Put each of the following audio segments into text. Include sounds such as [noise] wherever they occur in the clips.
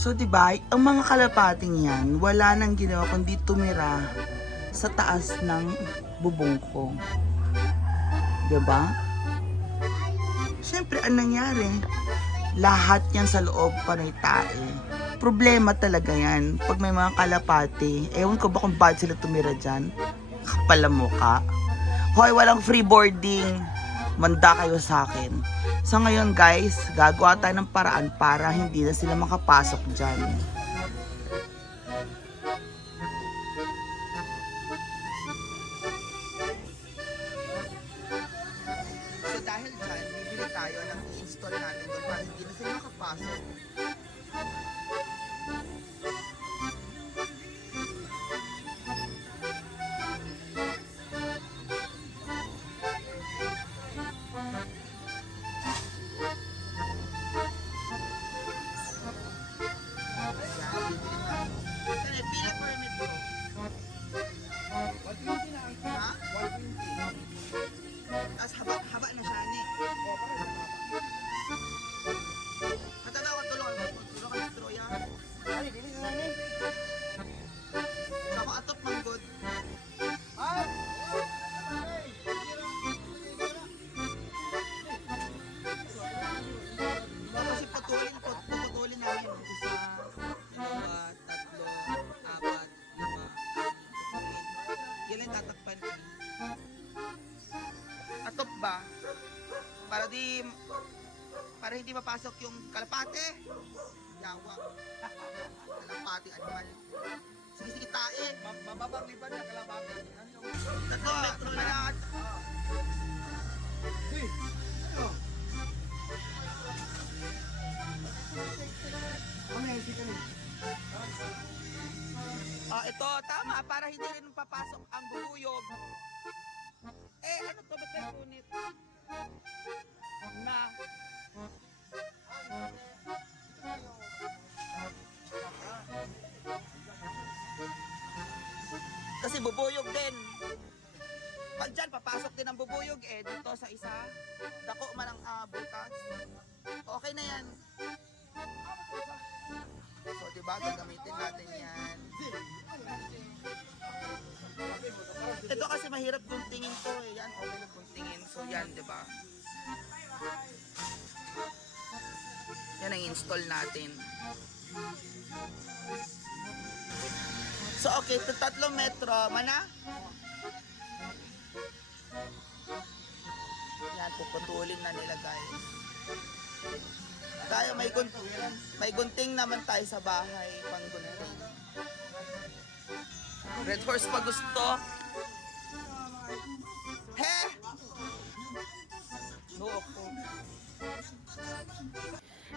So, di ba, ang mga kalapating yan, wala nang ginawa kundi tumira sa taas ng bubong ko. Di ba? Siyempre, ang nangyari, lahat yan sa loob panay tae. Problema talaga yan. Pag may mga kalapati, ewan ko ba kung bakit sila tumira dyan? Kapal ang mukha. Hoy, walang free boarding. Manda kayo sa akin. So ngayon guys, gagawa tayo ng paraan para hindi na sila makapasok dyan. So dahil dyan, bibili tayo ng i-install natin doon hindi na sila makapasok. Tatakpan. Atop ba? Para di para hindi mapasok yung kalapate. Yawa. [laughs] Kalapate animal. Sige sige tae. Mababang liban na kalabate. Ano yung... Tatlo metro lang. Uy! Ano? Ano yan? Sige Ah, ito tama para hindi rin papasok ang bubuyog. Eh, ano to? Ba't may punit? Na. Kasi bubuyog din. Pag dyan, papasok din ang bubuyog eh. Dito sa isa. Dako man ang ah, butas. Okay na yan. So, diba, gagamitin natin yan. Ito kasi mahirap guntingin to eh. Yan, okay lang guntingin. So, yan, di ba? Yan ang install natin. So, okay, ito tatlong metro. Mana? Yan, puputulin na nila, guys. Tayo, may, gun may gunting naman tayo sa bahay. Pang gunting. Red horse pa gusto. He! No, ako.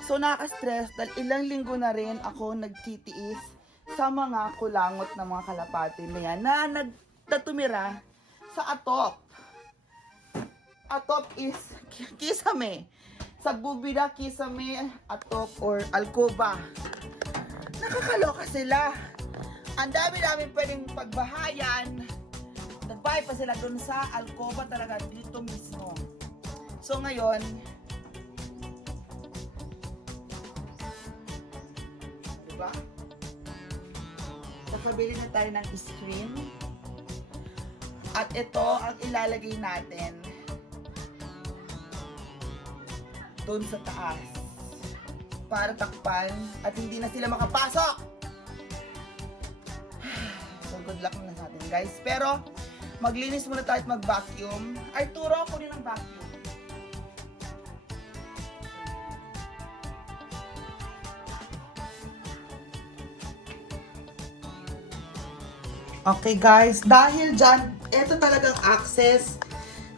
So nakaka-stress dahil ilang linggo na rin ako nagtitiis sa mga kulangot ng mga kalapati na yan na nagtatumira sa atop. Atop is ki- kisame. Sa bubida, kisame, atop, or alcoba. Nakakaloka sila. Ang dami namin pwedeng pagbahayan. Nagbahay pa sila dun sa alcoba talaga dito mismo. So ngayon, diba? Nakabili na tayo ng screen. At ito ang ilalagay natin doon sa taas para takpan at hindi na sila makapasok. [sighs] So good luck na sa atin guys. Pero maglinis muna tayo at mag-vacuum. Arturo, kunin ang vacuum. Okay guys, dahil dyan, ito talagang access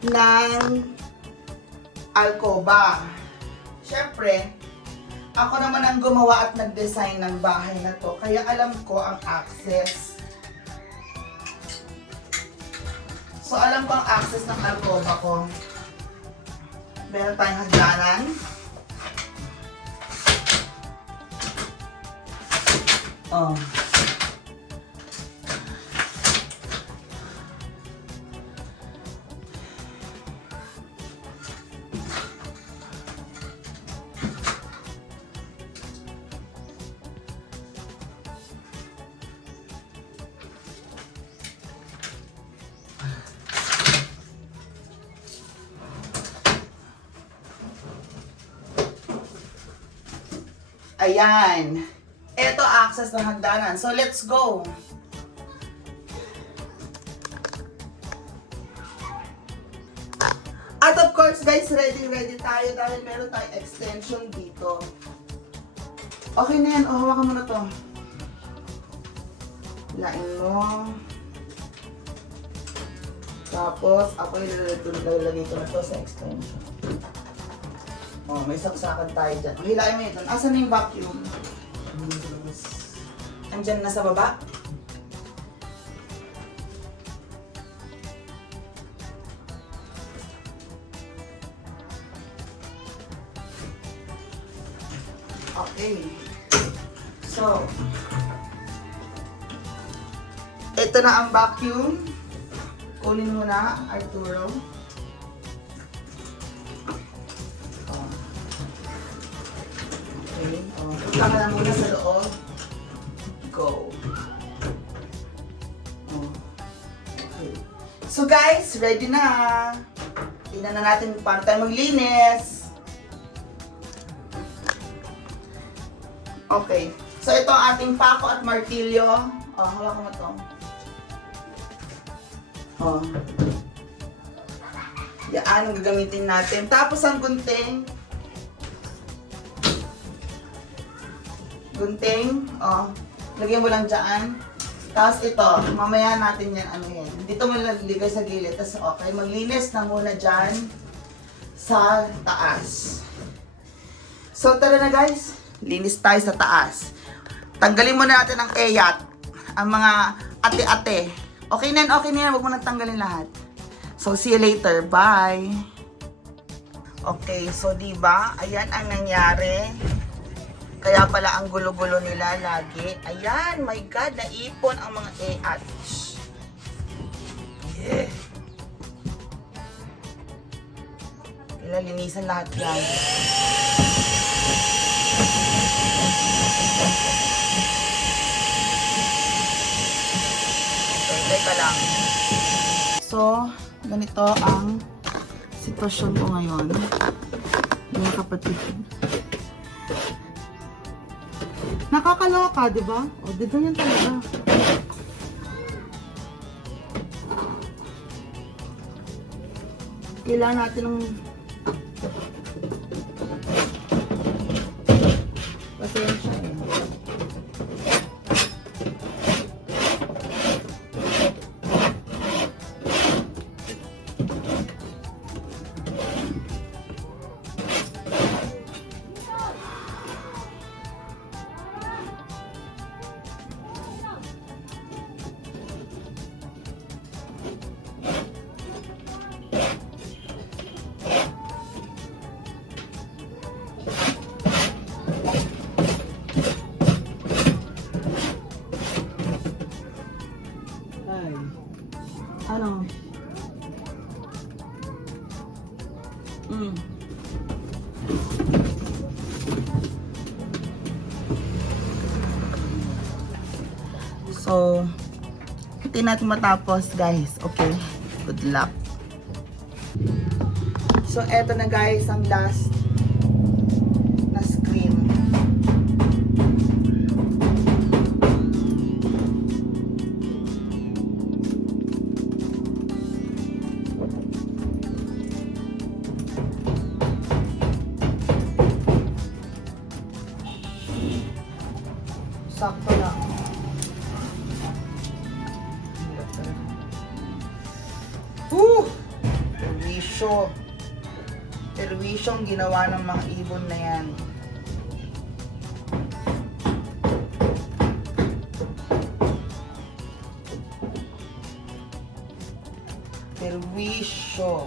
ng alcoba. Siyempre, ako naman ang gumawa at nag-design ng bahay na to, kaya alam ko ang access. So, alam ko ang access ng alcoba ko. Meron tayong hagdanan. Oh. Ayan. Ito access ng hagdanan. So, let's go. At of course, guys, ready, ready tayo dahil meron tayong extension dito. Okay na yan. O, hawakan mo na to. Lain mo. Tapos, ako yung lalagay ko na to sa extension. Oh, may saksakan tayo dyan. Oh, hilahin mo ito. Asan na yung vacuum? Andyan na sa baba? Okay. So, ito na ang vacuum. Kunin mo na, Arturo. Okay. Oh, punta na muna sa loob. Go. Oh. Okay. So guys, ready na. Tingnan na natin paano tayo maglinis. Okay. So ito ang ating pako at martilyo. Oh, hawakan mo to. Oh. Yan ang gagamitin natin. Tapos ang gunting. Gunting. Oh. Lagyan mo lang dyan. Tapos ito, mamaya natin yan, ano yan. Dito mo lalagay sa gilid. Tapos okay, maglinis na muna dyan sa taas. So tara na guys, linis tayo sa taas. Tanggalin muna natin ang eyat, ang mga ate-ate. Okay na okay na huwag mo nang tanggalin lahat. So see you later, bye! Okay, so di ba ayan ang nangyari. Kaya pala ang gulo-gulo nila lagi. Ayan, my God, naipon ang mga eyat. Yeah. Kailangan linisan lahat yan. Okay, teka lang. So, ganito ang sitwasyon ko ngayon. Mga kapatid. Nakakaloka, di ba? O, di ganyan talaga. Kailangan natin ng hindi natin matapos, guys. Okay? Good luck. So, eto na guys, ang last na screen. Sakto lang. Woo! Perwisyo. Perwisyo ginawa ng mga ibon na yan. Perwisyo.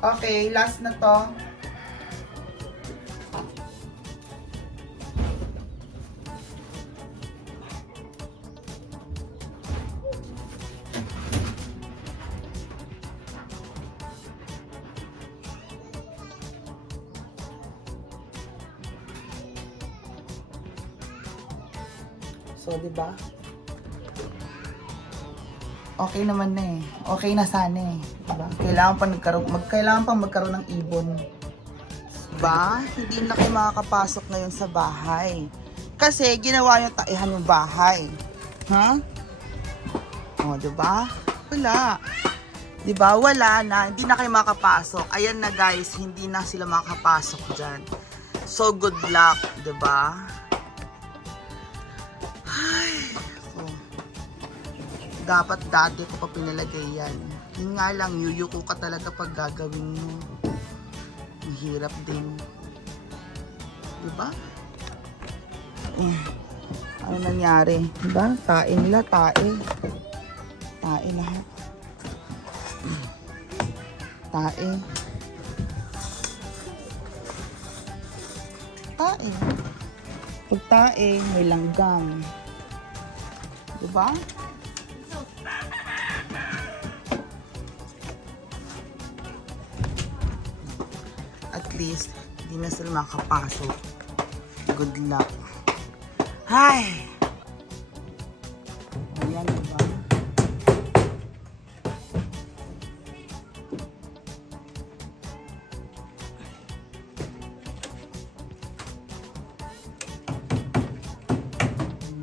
Okay, last na to. So, di ba? Okay naman na eh. Okay na sana eh. Diba? Kailangan pa nagkaroon, mag, kailangan pa magkaroon ng ibon. Diba? Hindi na kayo makakapasok ngayon sa bahay. Kasi ginawa yung taihan yung bahay. Ha? O, diba? Wala. Diba? Wala na. Hindi na kayo makapasok. Ayan na guys, hindi na sila makapasok dyan. So, good luck. Diba? Dapat dati ko pa pinalagay yan. Yun nga lang, yuyuko ka talaga pag gagawin mo. Ang hirap din. Diba? Eh, ano nangyari? Diba? Tae nila, tae. Tae lahat. Tae. Tae. Pag tae, may langgam. Diba? At least, hindi na sila makapasok. Good luck. Hi! Ayan, diba?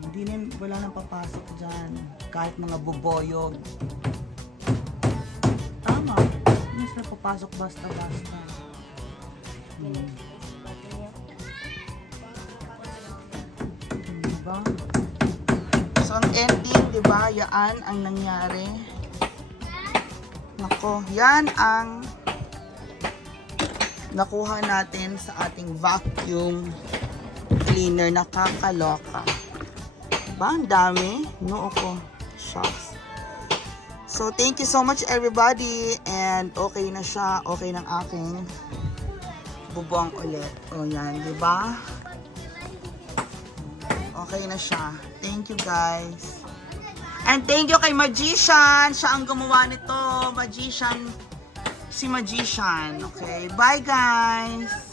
Hindi na, wala nang papasok dyan. Kahit mga buboyog. Tama. Hindi sila papasok basta-basta. Diba? So, ang ending, diba, yan ang nangyari. Nako, yan ang nakuha natin sa ating vacuum cleaner. Nakakaloka. Diba? Ang dami. Noo ko. Shucks. So, thank you so much everybody. And okay na siya. Okay ng aking bubong ulit. O yan, di ba? Okay na siya. Thank you guys. And thank you kay Magician. Siya ang gumawa nito. Magician. Si Magician. Okay. Bye guys.